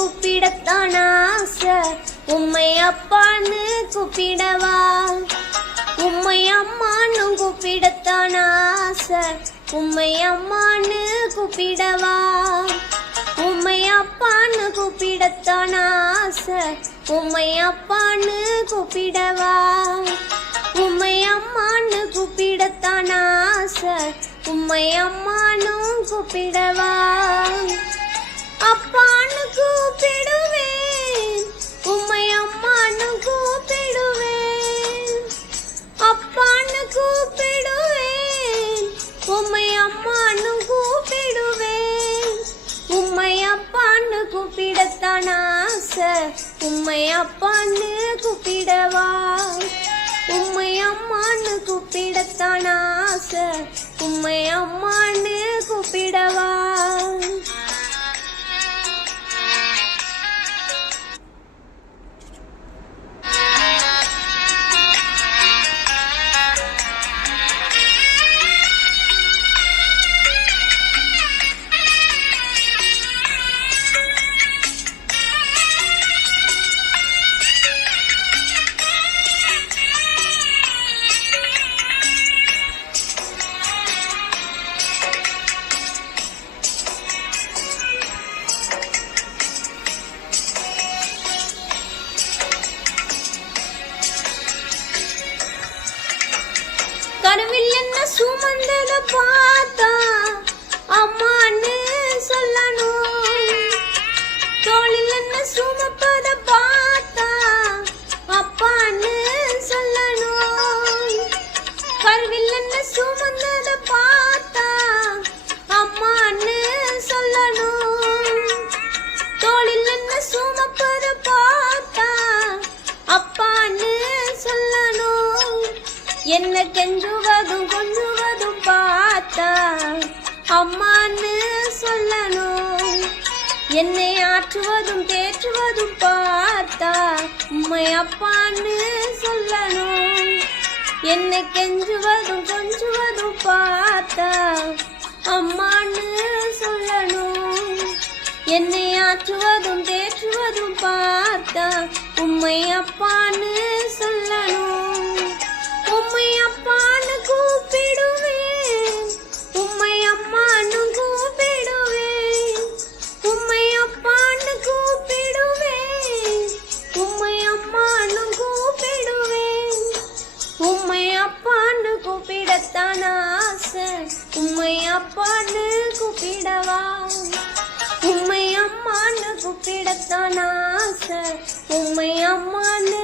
கூப்பிடத்தான் ஆசை, உம்மை அப்பான்னு கூப்பிடவா? உம்மை அம்மான்னு கூப்பிடத்தான் ஆசை, உம்மை அம்மான்னு கூப்பிடவா? உம்மை அப்பான்னு கூப்பிடத்தான் ஆசை, உம்மை அப்பான்னு கூப்பிடவா? உம்மை அம்மான்னு கூப்பிடத்தான் ஆசை, உம்மை அம்மானும் கூப்பிடவா? அப்பான்னு கூப்பிடுவேன், உம்மை அம்மான்னு கூப்பிடுவேன். அப்பான்னு கூப்பிடுவேன், உம்மை அம்மான்னு கூப்பிடுவேன். உம்மை அப்பான்னு கூப்பிடத்தான் ஆசை, உம்மை அப்பான்னு கூப்பிடவா? உம்மை அம்மான்னு கூப்பிடத்தான் ஆசை, உம்மை அம்மான்னு கூப்பிடவா? கருவில் என்ன சுமந்தத பார்த்தா அம்மான்னு சொல்லணும், தோளில் என்ன சுமப்பத பார்த்தா அப்பான்னு சொல்லணும். கருவில் என்ன சுமந்தத பார்த்தா அம்மான்னு சொல்லணும், தோளில் என்ன சுமப்பத பார்த்தா அப்பான்னு சொல்லணும். என்ன கெஞ்சுவதும் கொஞ்சுவதும் பார்த்தா அம்மான்னு சொல்லணும். என்னை ஆற்றுவதும் தேற்றுவதும் பார்த்தா உம்மை அப்பான்னு சொல்லணும். என்னை கெஞ்சுவதும் கொஞ்சுவதும் பார்த்தா அம்மான்னு சொல்லணும். என்னை ஆற்றுவதும் தேற்றுவதும் பார்த்தா உம்மை அப்பான்னு சொல்லணும். உம்மை அப்பான்னு கூப்பிடுவேன், உம்மை அம்மான்னு கூப்பிடுவேன். உம்மை அப்பான்னு கூப்பிடுவேன், உம்மை அம்மான்னு கூப்பிடுவேன். உம்மை அப்பான்னு கூப்பிடத்தான் ஆசை, உம்மை அப்பான்னு கூப்பிடவா? உம்மை அம்மான்னு கூப்பிடத்தான் ஆசை, உம்மை அம்மான்னு